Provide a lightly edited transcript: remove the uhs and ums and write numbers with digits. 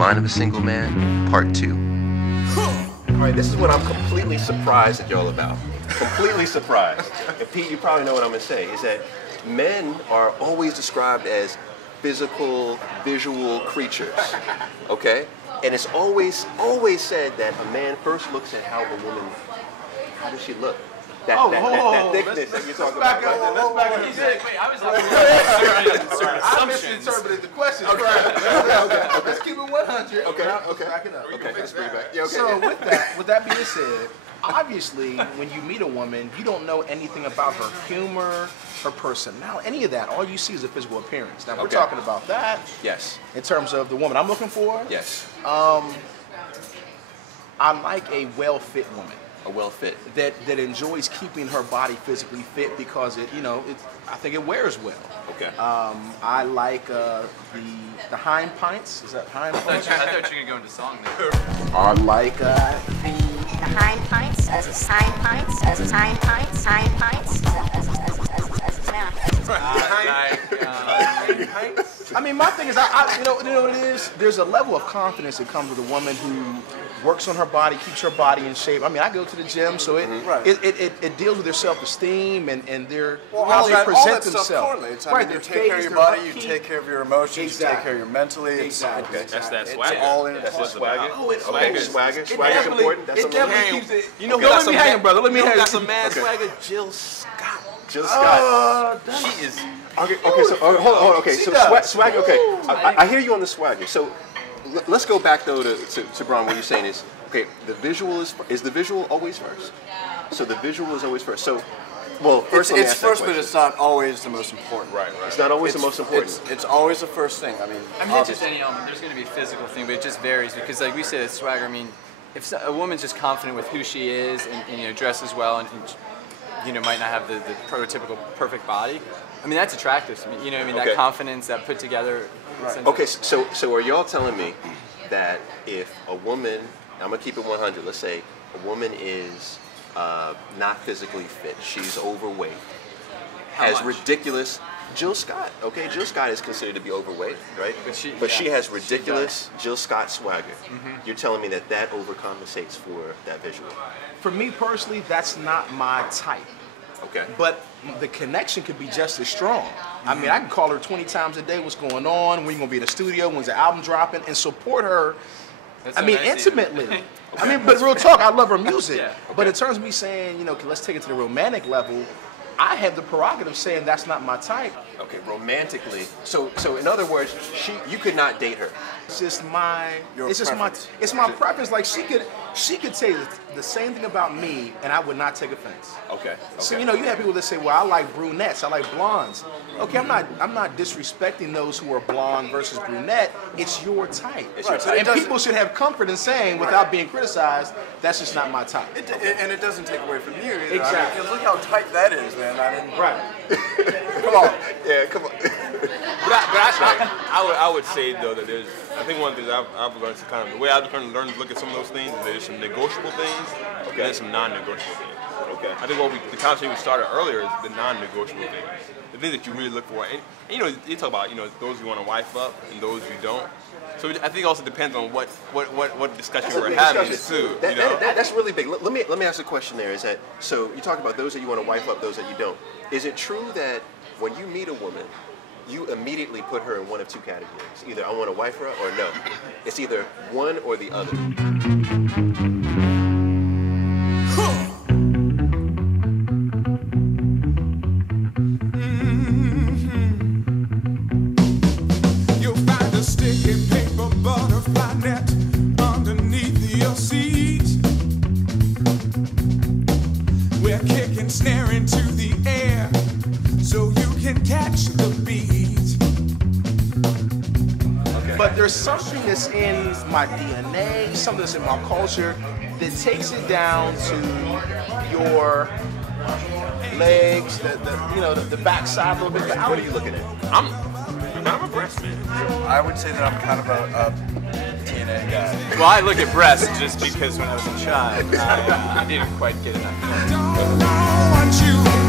Mind of a Single Man, Part 2. All right, this is what I'm completely surprised at y'all about. Completely surprised. And Pete, you probably know what I'm gonna say, is that men are always described as physical, visual creatures, okay? And it's always said that a man first looks at how the woman, how does she look? That thickness that you're talking about. Let's back up. Wait, I was like, I misinterpreted the question. Okay. Let's keep it 100. Okay. Back it up. Okay, let's bring it back. Yeah, okay. So with that being said, obviously when you meet a woman, you don't know anything about her humor, her personality, any of that. All you see is a physical appearance. Now, if we're talking about that. Yes. In terms of the woman I'm looking for. Yes. I like a well-fit woman. A well-fit. That enjoys keeping her body physically fit because I think it wears well. Okay. I like the hind pints. Is that hind pints? I thought you were gonna go into song there. I like the hind pints, hind pints, hind pints, hind pints. I mean, my thing is, you know what it is? There's a level of confidence that comes with a woman who works on her body, keeps her body in shape. I mean, I go to the gym, so it deals with their self-esteem and how they present themselves. Right, you take care of your body, you take care of your emotions, you take care of your mentally. Exactly. That's that swagger. It's all in it. That's the swagger. Oh, it's swagger. Swagger's important. That's it definitely keeps it. You know who let me hang, brother. Let me hang. Got some mad swagger. Jill Scott. Jill Scott. She is. Okay, so hold on. Okay, so swagger. Okay, I hear you on the swagger. So let's go back though to Bron. What you're saying is, okay, the visual is the visual always first. So the visual is always first. So, well, first it's first, but it's not always the most important. Right. It's not always the most important. It's always the first thing. I mean, it's just any element. There's going to be a physical thing, but it just varies because, like we say, that swagger. I mean, if a woman's just confident with who she is and dresses well and might not have the prototypical perfect body. I mean, that's attractive to me. You know what I mean? That confidence, that put together. Right. Okay, so are y'all telling me that if a woman, I'm going to keep it 100, let's say a woman is not physically fit, she's overweight, has ridiculous, Jill Scott, okay? Jill Scott is considered to be overweight, right? But she has ridiculous Jill Scott swagger. You're telling me that overcompensates for that visual? For me personally, that's not my type. Okay. But the connection could be just as strong. I mean, I can call her 20 times a day, what's going on, when you gonna be in the studio, when's the album dropping, and support her, intimately. I mean, but real talk, I love her music. But in terms of me saying, let's take it to the romantic level, I have the prerogative of saying that's not my type. Okay, romantically. So in other words, you could not date her. It's just my preference. Like she could say the same thing about me, and I would not take offense. Okay. So you have people that say, well, I like brunettes, I like blondes. Okay, I'm not disrespecting those who are blonde versus brunette. It's your type. And people should have comfort in saying, without being criticized, that's just not my type. And it doesn't take away from you either. Exactly. I mean, look how tight that is, man. Come on. Yeah, come on. But I would say though that I think one of the things I've learned to the way I've learned to look at some of those things is there's some negotiable things and there's some non-negotiable things. Okay. I think the conversation we started earlier is the non-negotiable things, the things that you really look for. And you talk about those you want to wife up and those you don't. So I think it also depends on what discussion we're having too. That's really big. Let me ask a question there. Is that so? You talk about those that you want to wife up, those that you don't. Is it true that when you meet a woman, you immediately put her in one of two categories? Either I want to wife her up or no. It's either one or the other. You'll find a sticky paper butterfly net underneath your seat. We're kicking, snaring to the air so you can catch the beat. But there's something that's in my DNA, something that's in my culture that takes it down to your legs, the backside a little bit. What are you looking at? I'm a breast man. I would say that I'm kind of a TNA guy. Well, I look at breasts just because when I was a child, I didn't quite get enough. Don't know what you